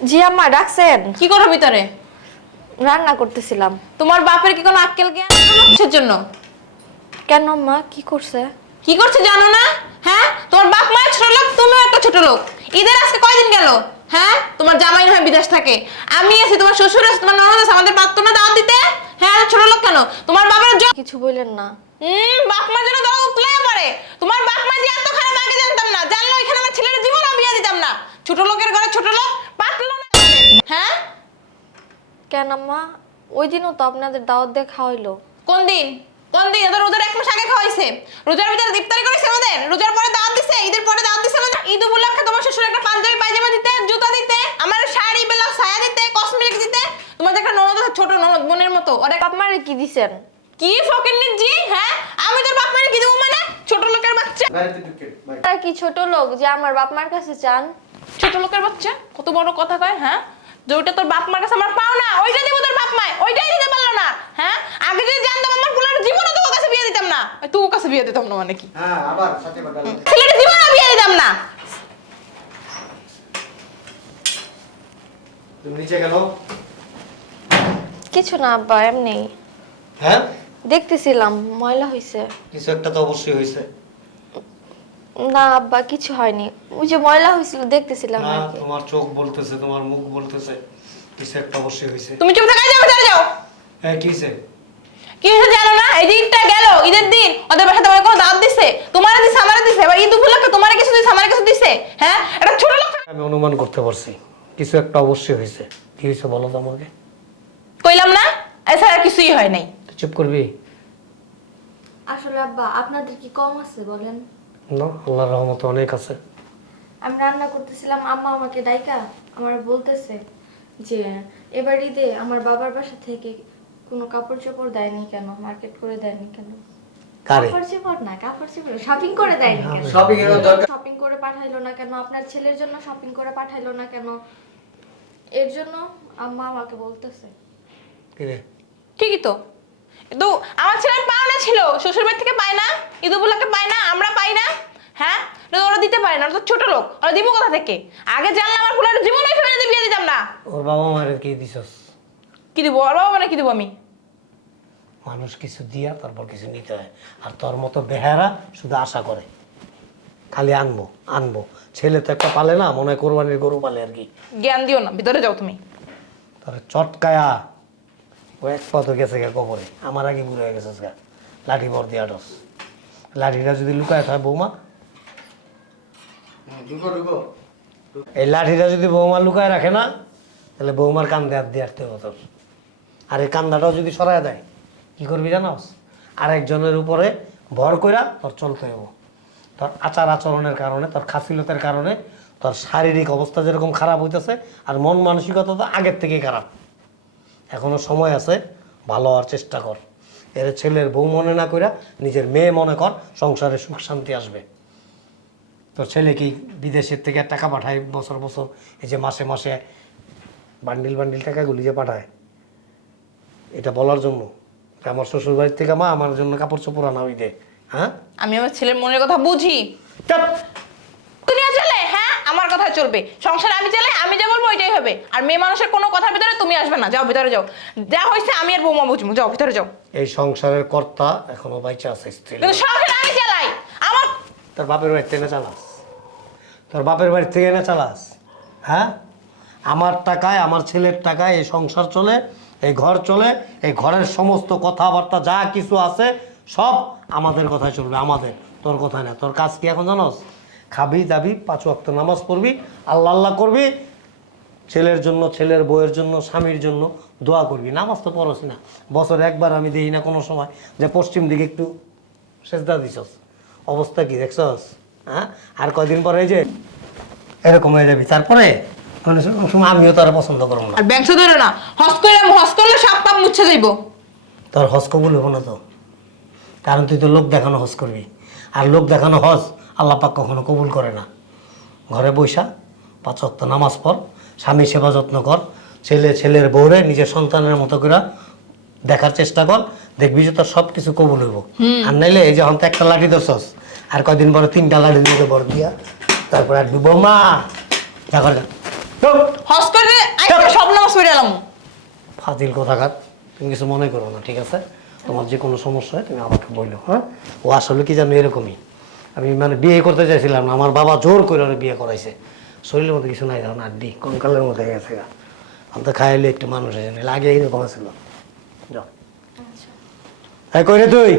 জি আম্মা ডাকছেন কি করো ভিতরে? রান্না করতেছিলাম। তোমার বাপের কি কোনো আক্কেল জ্ঞান কিসের জন্য? কেন আম্মা? কি করছে? কি করছে জানো না? হ্যাঁ? তোমার বাপ ছোট লোক তুমিও একটা ছোট লোক। ঈদের আজকে কয়দিন গেল? হ্যাঁ? তোমার জামাই হয় বিদেশ থাকে। আমি আছি তোমার শ্বশুর আছে তোমার ননদ আছে আমাদের পারতো না দাওয়াত দিতে? হ্যাঁ? ছোট লোক কেন? তোমার বাবার কিছু বললেন না। হুম? বাপ মার জন্য দরদ উতলে পারে তোমার বাপ মা যে এত খারাপ আগে জানতাম না। জানলে এখানে আমার ছেলের জীবন আমি বিয়ে দিতাম না। ছোট লোকের ঘরে ছোট লোক না কেন আম্মা ওই দিনও তো আপনাদের দাওয়াত দিয়ে খাওয়াইলো কোন দিন? কোন দিন? ওদের রোজার এক মাস আগে খাওয়াইছে রোজার ভিতরে ইফতারি করেছে আমাদের। রোজার পরে দাওয়াত দিছে ঈদের পরে দাওয়াত দিছে আমাদের। ঈদ উপলক্ষে তোমার শ্বশুর একটা পাঞ্জাবি পায়জামা দিতে জুতা দিতে আমার শাড়ি ব্লাউজ ছায়া দিতে কসমেটিক দিতে। তোমার যে একটা ননদ আছে, ছোট ননদ বোনের মতো। বাপ মারে কি দিছেন? কি ফকিন্নির জি? হ্যাঁ? আমি তোর বাপ মায়ের কি দেবো মানে? ছোট লোকের বাচ্চা। কি ছোট লোক যে আমার বাপ মার কাছে চান? ছোট লোকের বাচ্চা? কত বড় কথা কয় হ্যাঁ? যে ওইটা তোর বাপ মার কাছে আমার পাও না ওইটা দিব তোর বাপ মায় ওইটাই দিতে পারল না। হ্যাঁ? আগে যদি জানতাম আমার পুলার জীবনও তোর কাছে বিয়ে দিতাম না। তোর কাছে বিয়ে দিতাম না মানে কি? হ্যাঁ আবার সাথে বাদাল ছেলেটা জীবনও বিয়ে দিতাম না। তুমি নিচে গেল। কিছু না আব্বা এমনি। হ্যাঁ? দেখতেছিলাম ময়লা হয়েছে কিছু একটা তো অবশ্যই হয়েছে না আব্বা কিছু হয়নি। ওই যে ময়লা হয়েছিল দেখতেছিলাম না আর কি। তোমার চোখ বলতেছে তোমার মুখ বলতেছে। কিছু একটা অবশ্যই হয়েছে। তুমি চুপ থাকা যাবে চলে যাও হ্যাঁ কিসে কি হয়েছে জানো না? এই ঈদটা গেল ঈদের দিন। ওদের বাসায় তোমার কোনো দাওয়াত দিছে? তোমার দিছে আমার দিছে? এবার ঈদ উপলক্ষে তোমার কিছু দিছে আমার কিছু দিছে? হ্যাঁ? এটা ছোট লোক আমি অনুমান করতে পারছি। কিছু একটা অবশ্যই হয়েছে। কি হয়েছে বলো তো আমাকে? কইলাম না এছাড়া আর কিছুই হয় নাই। তুই চুপ করবি? আসলে আব্বা আপনাদের কি কম আছে বলেন? না আল্লাহর রহমতে অনেক আছে। আমি রান্না করতেছিলাম আম্মা আমাকে ডাইকা আমার বলতেছে যে এবার ঈদে আমার বাবার বাসা থেকে কোনো কাপড় চোপড় দেয়নি কেন? মার্কেট করে দেয়নি কেন? কারে? কাপড় চোপড় না কাপড় চোপড় শপিং করে দেয়নি কেন? শপিং এর দরকার। শপিং করে পাঠাইলো না কেন? আপনার ছেলের জন্য শপিং করে পাঠাইলো না কেন? এর জন্য আম্মা আমাকে বলতেছে। ঠিকই তো। আমার পাওনা ছিল শ্বশুর বাড়ি থেকে পায় না ঈদ উপলক্ষে পায় না আমরা পাই না। হ্যাঁ? ওরা দিতে পারে না ওরা তো ছোট লোক। ওরা দিব কোথা থেকে? আগে জানলে আমার ফুলার জীবন ফ্যামিলিতে বিয়ে দিতাম না ওর বাবা মায়ের কি দিছস? কি দিব? ওর বাবা মানে কি দিব আমি? মানুষ কিছু দিয়া তারপর কিছু নিতে হয়। আর তোর মতো বেহারা শুধু আশা করে। খালি আনব আনব। ছেলে তো একটা পালে না মনে হয় কোরবানির গরু পালে আর কি। জ্ঞান দিও না ভিতরে যাও তুমি। তোর চটকায়া। ও এক পথ গেছে গা কবরে। আমার আগে ঘুরে হয়ে গেছে গা। লাঠি বর দিয়া ডস লাঠিটা যদি লুকায় থাকে বৌমা এই লাঠিটা যদি বৌমা লুকায় রাখে না, তাহলে বৌমার কান্দে হাত দিয়ে আসতে হবে তোর। আর এই কান্দাটাও যদি সরায় দেয়, কি করবি জানোস? আরেকজনের উপরে ভর কইরা তোর চলতে হইব। তোর আচার আচরণের কারণে, তোর খাসিলতের কারণে, তোর শারীরিক অবস্থা যেরকম খারাপ হইতেছে, আর মন মানসিকতা তো আগের থেকেই খারাপ। এখনও সময় আছে, ভালো হওয়ার চেষ্টা কর। এর ছেলের বউ মনে না কইরা নিজের মেয়ে মনে কর, সংসারে সুখ শান্তি আসবে। তোর ছেলে কি বিদেশের থেকে টাকা পাঠায় বছর বছর। এই যে মাসে মাসে বান্ডিল বান্ডিল টাকাগুলি যে পাঠায় এটা বলার জন্য। আমার শ্বশুর বাড়ির থেকে মা আমার জন্য কাপড় চোপড় আনা ওই দে হ্যাঁ? আমি আমার ছেলের মনের কথা বুঝি? চলে হ্যাঁ? আমার কথা চলবে। সংসারে আমি চলে আমি যা বলব ওইটাই হবে। আর মেয়ে মানুষের কোনো কথার ভিতরে তুমি আসবে না। যাও ভিতরে যাও। যা হয়েছে আমি আর বৌমা বুঝব। যাও ভিতরে যাও। এই সংসারের কর্তা এখনও বাইচা আছে স্ত্রী কিন্তু সংসার আমি চালাই। আমার তোর বাপের বাড়ি থেকে না চালাস? তোর বাপের বাড়ি থেকে না চালাস। হ্যাঁ? আমার টাকায়, আমার ছেলের টাকায় এই সংসার চলে, এই ঘর চলে, এই ঘরের সমস্ত কথাবার্তা যা কিছু আছে সব আমাদের কথায় চলবে, আমাদের, তোর কথায় না। তোর কাজ কি এখন জানোস? খাবি, দাবি, পাঁচ ওয়াক্ত নামাজ পড়বি, আল্লাহ আল্লাহ করবি, ছেলের জন্য, ছেলের বউয়ের জন্য, স্বামীর জন্য দোয়া করবি। নামাজ তো পড়স না। বছর একবার আমি দেখি না কোনো সময় যে পশ্চিম দিকে একটু সেজদা দিছস। অবস্থা কি দেখছস? হ্যাঁ? আর কয়দিন পরে যে এরকম হয়ে যাবি। তারপরে মানে আমিও তোর পছন্দ করব না। আর ব্যাংশ ধরে না। হস করে হস করলে সব পাপ মুছে যাইবো। তোর হজ কবুল হব না তো। কারণ তুই তো লোক দেখানো হজ করবি। আর লোক দেখানো হজ আল্লাহ পাক কখনো কবুল করে না। ঘরে বৈশা পাঁচ ওয়াক্ত নামাজ পড় স্বামী সেবা যত্ন কর ছেলে ছেলের বউরে নিজের সন্তানের মতো করে দেখার চেষ্টা কর দেখবি যে তোর সব কিছু কবুল হইব। আর নাইলে এই যে হন তো একটা লাঠি ধরছস আর কয়দিন পরে তিনটা লাঠি দিয়ে বড় দিয়া। তারপরে বৌমা যা কর যা। করে আইসা সব নামাজ পড়ে এলাম। ফাজিল কথাঘাত তুমি কিছু মনে করো না ঠিক আছে? তোমার যে কোনো সমস্যা হয় তুমি আমাকে বলল হ্যাঁ? ও আসলে কি জানো এরকমই। আমি মানে বিয়ে করতে চাইছিলাম না আমার বাবা জোর করে ওরে বিয়ে করাইছে। শরীরের মধ্যে কিছু নাই ধরুন আড্ডি। কঙ্কালের মধ্যে গেছে আমি তো খাইলে একটু মানুষ এসে আগে এইরকম ছিল। যাও। আচ্ছা। হ্যাঁ কই রে তুই?